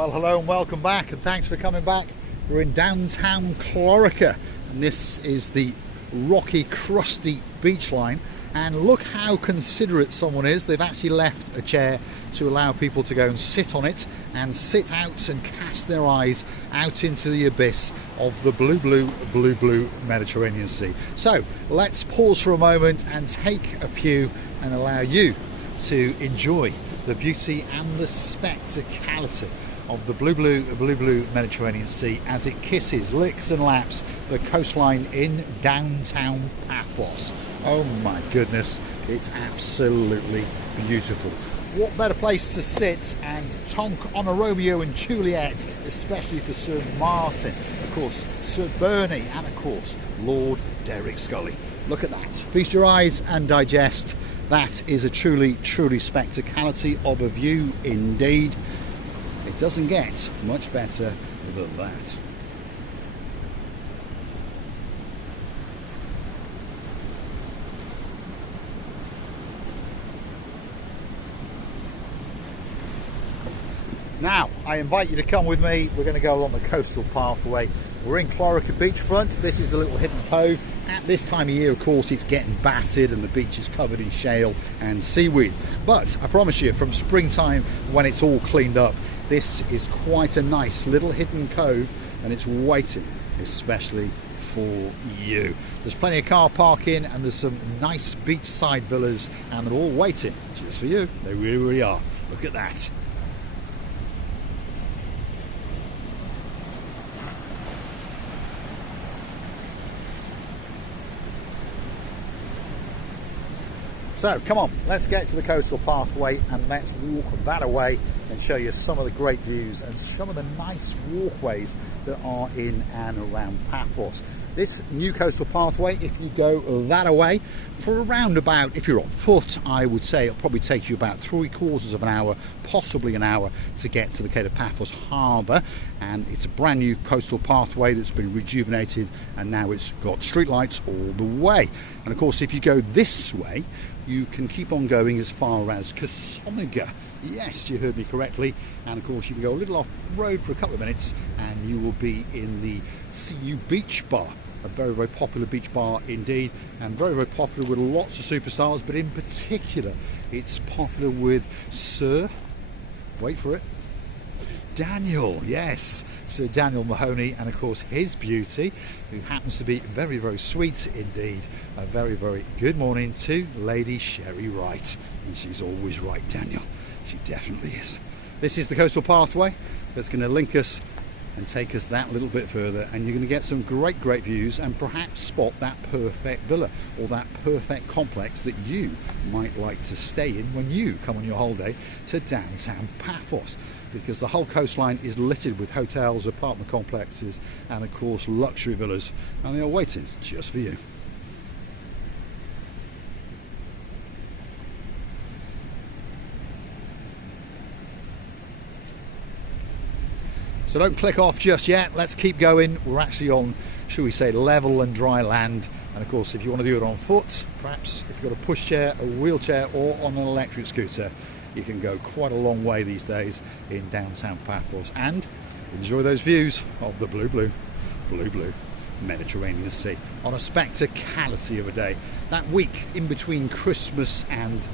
Well, hello and welcome back, and thanks for coming back. We're in downtown Chloraka, and this is the rocky, crusty beach line. And look how considerate someone is. They've actually left a chair to allow people to go and sit on it and sit out and cast their eyes out into the abyss of the blue Mediterranean Sea. So let's pause for a moment and take a pew and allow you to enjoy the beauty and the spectacality of the blue Mediterranean Sea as it kisses, licks and laps the coastline in downtown Paphos. Oh my goodness, it's absolutely beautiful. What better place to sit and tonk on a Romeo and Juliet, especially for Sir Martin, of course, Sir Bernie, and of course, Lord Derek Scully. Look at that. Feast your eyes and digest. That is a truly spectacality of a view indeed. It doesn't get much better than that. Now, I invite you to come with me. We're going to go along the coastal pathway. We're in Chloraka beachfront. This is the little hidden cove. At this time of year, of course, it's getting battered and the beach is covered in shale and seaweed. But I promise you, from springtime, when it's all cleaned up, this is quite a nice little hidden cove, and it's waiting especially for you. There's plenty of car parking and there's some nice beachside villas, and they're all waiting just for you. They really are. Look at that. So come on, let's get to the coastal pathway and let's walk that away and show you some of the great views and some of the nice walkways that are in and around Paphos. This new coastal pathway, if you go that away, for around about, if you're on foot, I would say it'll probably take you about 3/4 of an hour, possibly an hour, to get to the Cape of Paphos harbour. And it's a brand new coastal pathway that's been rejuvenated, and now it's got streetlights all the way. And of course, if you go this way, you can keep on going as far as Chloraka. Yes, you heard me correctly. And of course, you can go a little off road for a couple of minutes and you will be in the CU Beach Bar, a very popular beach bar indeed, and very popular with lots of superstars, but in particular it's popular with Sir, wait for it, Daniel. Yes, Sir Daniel Mahoney, and of course his beauty, who happens to be very sweet indeed. A very good morning to Lady Sherry Wright, and she's always right, Daniel, she definitely is. This is the coastal pathway that's going to link us and take us that little bit further, and you're going to get some great views and perhaps spot that perfect villa or that perfect complex that you might like to stay in when you come on your holiday to downtown Paphos, because the whole coastline is littered with hotels, apartment complexes, and of course luxury villas, and they are waiting just for you. So don't click off just yet, let's keep going. We're actually on, shall we say, level and dry land. And of course, if you want to do it on foot, perhaps if you've got a pushchair, a wheelchair, or on an electric scooter, you can go quite a long way these days in downtown Paphos and enjoy those views of the blue Mediterranean Sea on a spectacality of a day. That week in between Christmas and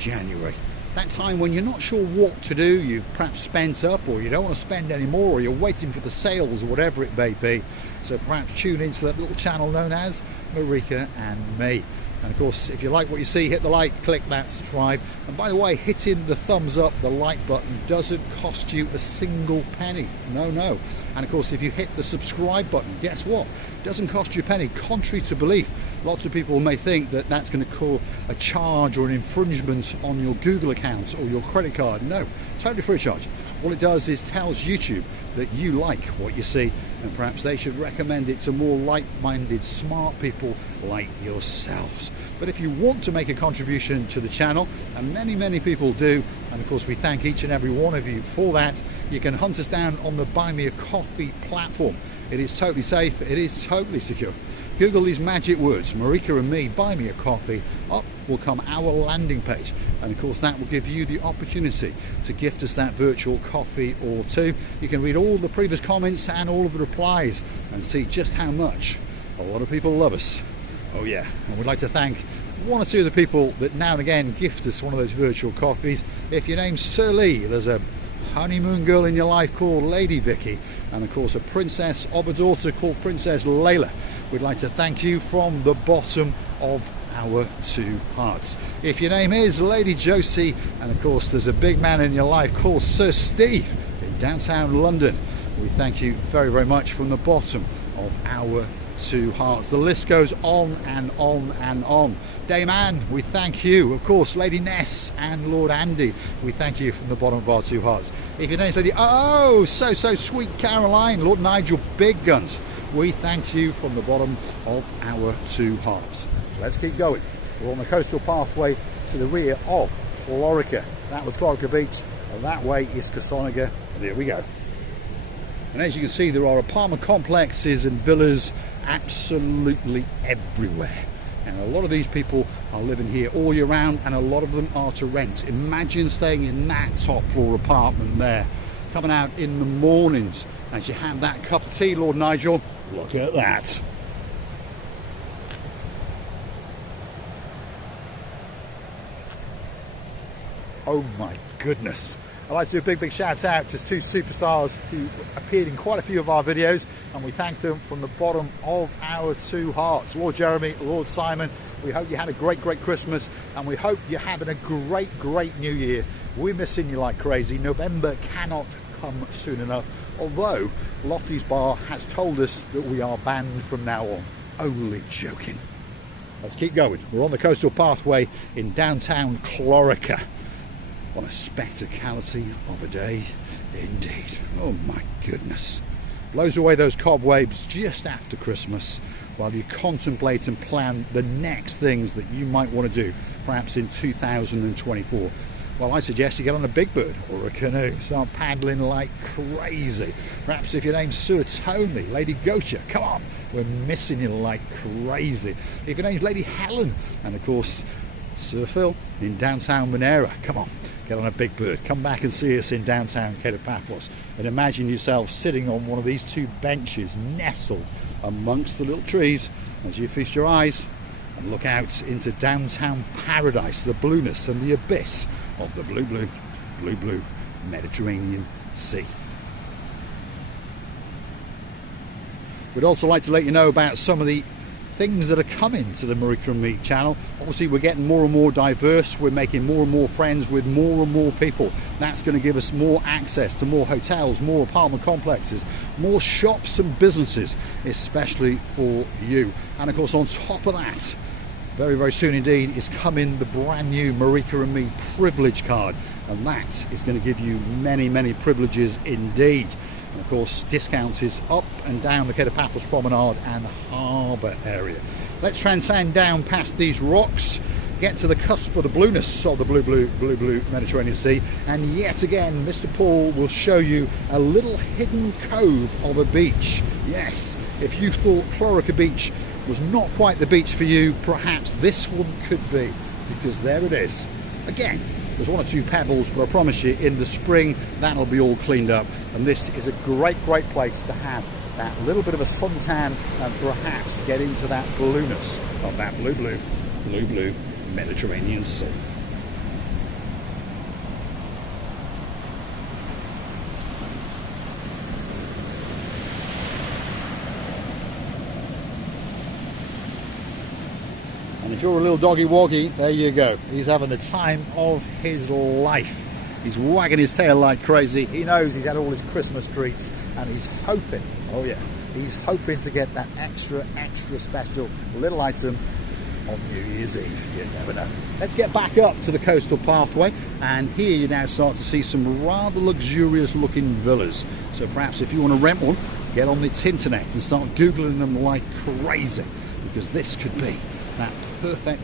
January. That time when you're not sure what to do, you've perhaps spent up, or you don't want to spend any more, or you're waiting for the sales or whatever it may be. So perhaps tune into that little channel known as Marika and me. And of course, if you like what you see, hit the like, click that subscribe. And by the way, hitting the thumbs up, the like button, doesn't cost you a single penny. No. And of course, if you hit the subscribe button, guess what? It doesn't cost you a penny. Contrary to belief, lots of people may think that that's going to cause a charge or an infringement on your Google account or your credit card. No, totally free of charge. All it does is tells YouTube that you like what you see, and perhaps they should recommend it to more like-minded, smart people like yourselves. But if you want to make a contribution to the channel, and many people do, and of course we thank each and every one of you for that, you can hunt us down on the Buy Me a Coffee platform. It is totally safe, it is totally secure. Google these magic words, Marika and me, buy me a coffee, up will come our landing page, and of course that will give you the opportunity to gift us that virtual coffee or two. You can read all the previous comments and all of the replies and see just how much a lot of people love us. Oh yeah, and we'd like to thank one or two of the people that now and again gift us one of those virtual coffees. If your name's Sir Lee, there's a honeymoon girl in your life called Lady Vicky, and of course a princess of a daughter called Princess Layla. We'd like to thank you from the bottom of our two hearts. If your name is Lady Josie, and of course there's a big man in your life called Sir Steve in downtown London, we thank you very, very much from the bottom of our two hearts. The list goes on and on and on. Dame Anne, we thank you. Of course, Lady Ness and Lord Andy, we thank you from the bottom of our two hearts. If your name's Lady so sweet Caroline, Lord Nigel Big Guns, we thank you from the bottom of our two hearts. So let's keep going. We're on the coastal pathway to the rear of Chloraka. That was Chloraka Beach, and that way is Kosonaga, and here we go. And as you can see, there are apartment complexes and villas absolutely everywhere. And a lot of these people are living here all year round, and a lot of them are to rent. Imagine staying in that top floor apartment there, coming out in the mornings as you have that cup of tea, Lord Nigel. Look at that. Oh my goodness. I'd like to do a big shout out to two superstars who appeared in quite a few of our videos, and we thank them from the bottom of our two hearts. Lord Jeremy, Lord Simon, we hope you had a great Christmas, and we hope you're having a great New Year. We're missing you like crazy. November cannot come soon enough, although Lofty's Bar has told us that we are banned from now on. Only joking. Let's keep going. We're on the coastal pathway in downtown Chloraka. What a spectacality of a day indeed. Oh my goodness. Blows away those cobwebs just after Christmas while you contemplate and plan the next things that you might want to do, perhaps in 2024. Well, I suggest you get on a big bird or a canoe, start paddling like crazy. Perhaps if your name's Sir Tony, Lady Gocha, come on, we're missing you like crazy. If your name's Lady Helen, and of course Sir Phil in downtown Monera, come on, get on a big bird, come back and see us in downtown Paphos, and imagine yourself sitting on one of these two benches nestled amongst the little trees as you feast your eyes and look out into downtown paradise, the blueness and the abyss of the blue Mediterranean Sea. We'd also like to let you know about some of the things that are coming to the Marika and Me channel. Obviously we're getting more and more diverse, we're making more and more friends with more and more people. That's going to give us more access to more hotels, more apartment complexes, more shops and businesses, especially for you. And of course on top of that, very soon indeed is coming the brand new Marika and Me privilege card, and that is going to give you many privileges indeed. And of course discounts is up and down the Paphos Promenade and harbour area. Let's transcend down past these rocks, get to the cusp of the blueness of the blue Mediterranean Sea, and yet again Mr. Paul will show you a little hidden cove of a beach. Yes, if you thought Chloraka Beach was not quite the beach for you, perhaps this one could be, because there it is. Again, there's one or two pebbles, but I promise you in the spring that'll be all cleaned up, and this is a great place to have that little bit of a suntan and perhaps get into that blueness of that blue Mediterranean Sea. And if you're a little doggy woggy, there you go. He's having the time of his life. He's wagging his tail like crazy. He knows he's had all his Christmas treats, and he's hoping, oh yeah, he's hoping to get that extra special little item on New Year's Eve. You never know. Let's get back up to the coastal pathway, and here you now start to see some rather luxurious looking villas. So perhaps if you want to rent one, get on the internet and start Googling them like crazy, because this could be that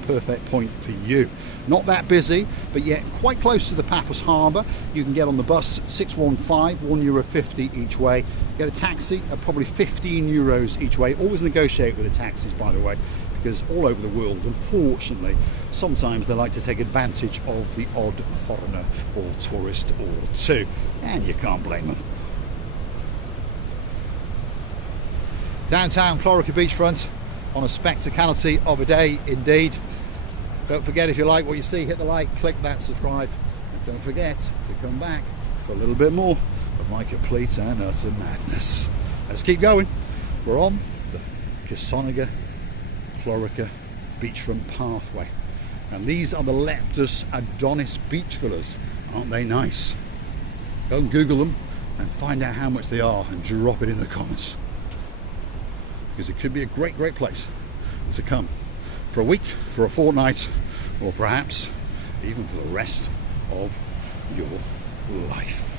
perfect point for you. Not that busy, but yet quite close to the Paphos Harbour. You can get on the bus 615, €1.50 each way. Get a taxi at probably €15 each way. Always negotiate with the taxis, by the way, because all over the world, unfortunately, sometimes they like to take advantage of the odd foreigner or tourist or two, and you can't blame them. Downtown Chloraka beachfront on a spectacality of a day indeed. Don't forget, if you like what you see, hit the like, click that subscribe, and don't forget to come back for a little bit more of my complete and utter madness. Let's keep going. We're on the Chloraka beachfront pathway, and these are the Leptus Adonis beach villas. Aren't they nice? Go and Google them and find out how much they are and drop it in the comments, because it could be a great place to come for a week, for a fortnight, or perhaps even for the rest of your life.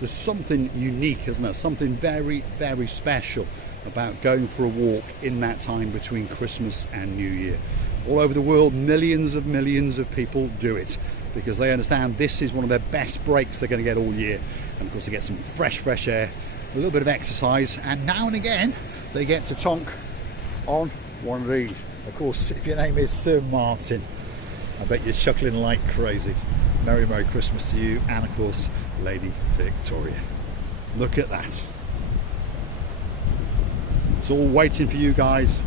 There's something unique, isn't there? Something very special about going for a walk in that time between Christmas and New Year. All over the world, millions of people do it because they understand this is one of their best breaks they're going to get all year. And of course, they get some fresh air, a little bit of exercise, and now and again they get to tonk on one of these. Of course, if your name is Sir Martin, I bet you're chuckling like crazy. Merry Christmas to you, and of course, Lady Victoria. Look at that. It's all waiting for you guys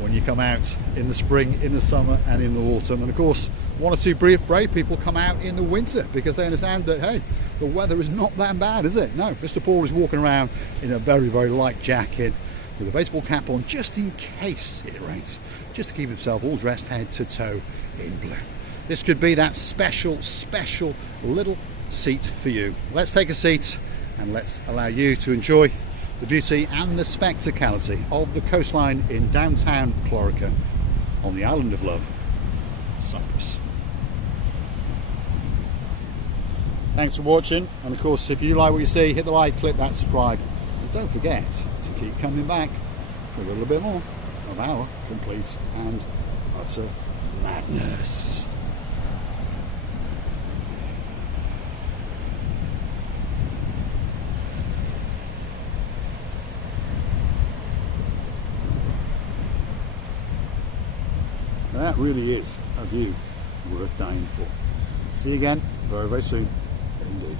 when you come out in the spring, in the summer, and in the autumn. And of course, one or two brave people come out in the winter because they understand that, hey, the weather is not that bad, is it? No, Mr. Paul is walking around in a very light jacket with a baseball cap on just in case it rains, just to keep himself all dressed head to toe in blue. This could be that special little seat for you. Let's take a seat and let's allow you to enjoy the beauty and the spectacality of the coastline in downtown Chloraka on the island of love, Cyprus. Thanks for watching, and of course, if you like what you see, hit the like, click that subscribe, and don't forget to keep coming back for a little bit more of our complete and utter madness. That really is a view worth dying for. See you again very soon indeed.